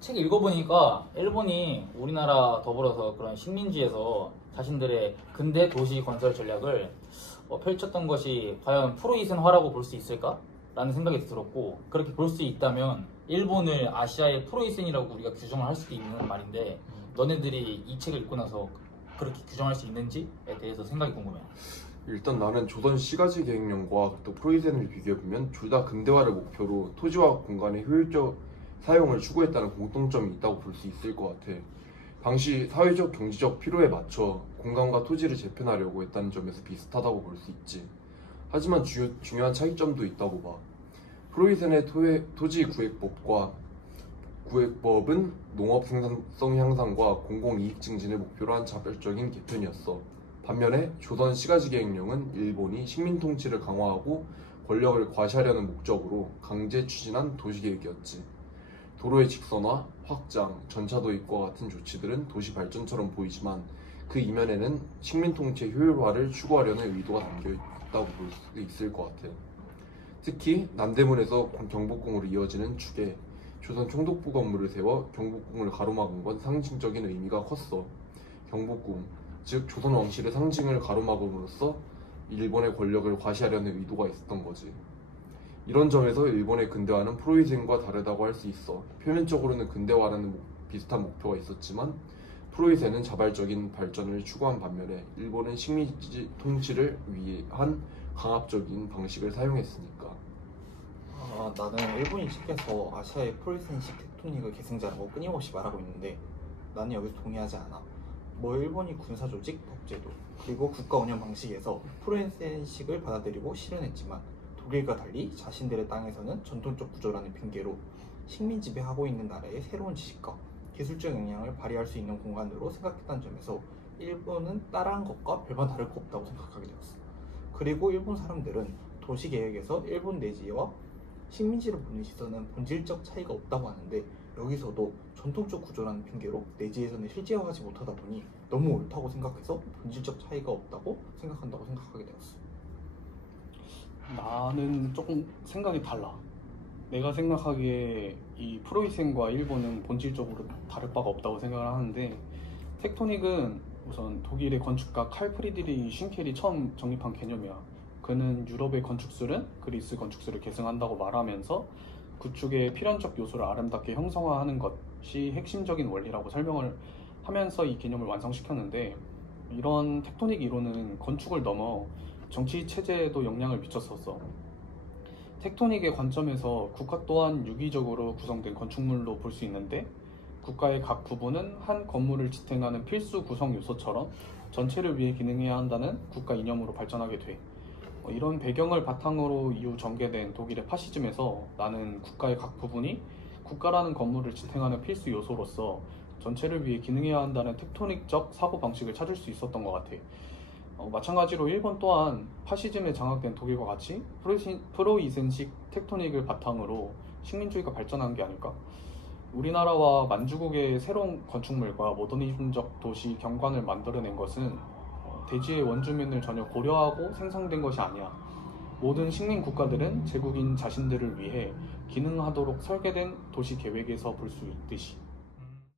책 읽어보니까 일본이 우리나라 더불어서 그런 식민지에서 자신들의 근대 도시 건설 전략을 펼쳤던 것이 과연 프로이센화라고 볼 수 있을까? 라는 생각이 들었고, 그렇게 볼 수 있다면 일본을 아시아의 프로이센이라고 우리가 규정을 할 수도 있는 말인데, 너네들이 이 책을 읽고 나서 그렇게 규정할 수 있는지에 대해서 생각이 궁금해. 일단 나는 조선 시가지 계획령과 또 프로이센을 비교해보면 둘 다 근대화를 목표로 토지와 공간의 효율적 사용을 추구했다는 공통점이 있다고 볼 수 있을 것 같아. 당시 사회적 경제적 필요에 맞춰 공간과 토지를 재편하려고 했다는 점에서 비슷하다고 볼 수 있지. 하지만 중요한 차이점도 있다고 봐. 프로이센의 토지 구획법은 농업 생산성 향상과 공공이익 증진을 목표로 한 자발적인 개편이었어. 반면에 조선 시가지 계획령은 일본이 식민 통치를 강화하고 권력을 과시하려는 목적으로 강제 추진한 도시계획이었지. 도로의 직선화, 확장, 전차 도입과 같은 조치들은 도시 발전처럼 보이지만 그 이면에는 식민 통치의 효율화를 추구하려는 의도가 담겨 있다고 볼 수 있을 것 같아. 특히 남대문에서 경복궁으로 이어지는 축에 조선 총독부 건물을 세워 경복궁을 가로막은 건 상징적인 의미가 컸어. 경복궁, 즉 조선 왕실의 상징을 가로막음으로써 일본의 권력을 과시하려는 의도가 있었던 거지. 이런 점에서 일본의 근대화는 프로이센과 다르다고 할 수 있어. 표면적으로는 근대화라는 비슷한 목표가 있었지만 프로이센은 자발적인 발전을 추구한 반면에 일본은 식민지 통치를 위한 강압적인 방식을 사용했으니까. 나는 일본이 책에서 아시아의 프로이센식 텍토닉을 계승자라고 끊임없이 말하고 있는데 나는 여기서 동의하지 않아. 일본이 군사조직, 법제도, 그리고 국가 운영 방식에서 프로이센식을 받아들이고 실현했지만 독일과 달리 자신들의 땅에서는 전통적 구조라는 핑계로 식민 지배하고 있는 나라의 새로운 지식과 기술적 역량을 발휘할 수 있는 공간으로 생각했다는 점에서 일본은 따라한 것과 별반 다를 거 없다고 생각하게 되었어. 그리고 일본 사람들은 도시계획에서 일본 내지와 식민지를 보는 시선은 본질적 차이가 없다고 하는데 여기서도 전통적 구조라는 핑계로 내지에서는 실제화하지 못하다 보니 너무 옳다고 생각해서 본질적 차이가 없다고 생각한다고 생각하게 되었어. 나는 조금 생각이 달라. 내가 생각하기에 이 프로이센과 일본은 본질적으로 다를 바가 없다고 생각을 하는데, 텍토닉은 우선 독일의 건축가 칼 프리드리히 쉰켈이 처음 정립한 개념이야. 그는 유럽의 건축술은 그리스 건축술을 계승한다고 말하면서 구축의 필연적 요소를 아름답게 형성화하는 것이 핵심적인 원리라고 설명을 하면서 이 개념을 완성시켰는데, 이런 텍토닉 이론은 건축을 넘어 정치 체제에도 영향을 미쳤었어. 텍토닉의 관점에서 국가 또한 유기적으로 구성된 건축물로 볼 수 있는데, 국가의 각 부분은 한 건물을 지탱하는 필수 구성 요소처럼 전체를 위해 기능해야 한다는 국가 이념으로 발전하게 돼. 이런 배경을 바탕으로 이후 전개된 독일의 파시즘에서 나는 국가의 각 부분이 국가라는 건물을 지탱하는 필수 요소로서 전체를 위해 기능해야 한다는 텍토닉적 사고방식을 찾을 수 있었던 것 같아. 마찬가지로 일본 또한 파시즘에 장악된 독일과 같이 프로이센식 텍토닉을 바탕으로 식민주의가 발전한 게 아닐까? 우리나라와 만주국의 새로운 건축물과 모더니즘적 도시 경관을 만들어낸 것은 대지의 원주민을 전혀 고려하고 생성된 것이 아니야. 모든 식민 국가들은 제국인 자신들을 위해 기능하도록 설계된 도시 계획에서 볼 수 있듯이.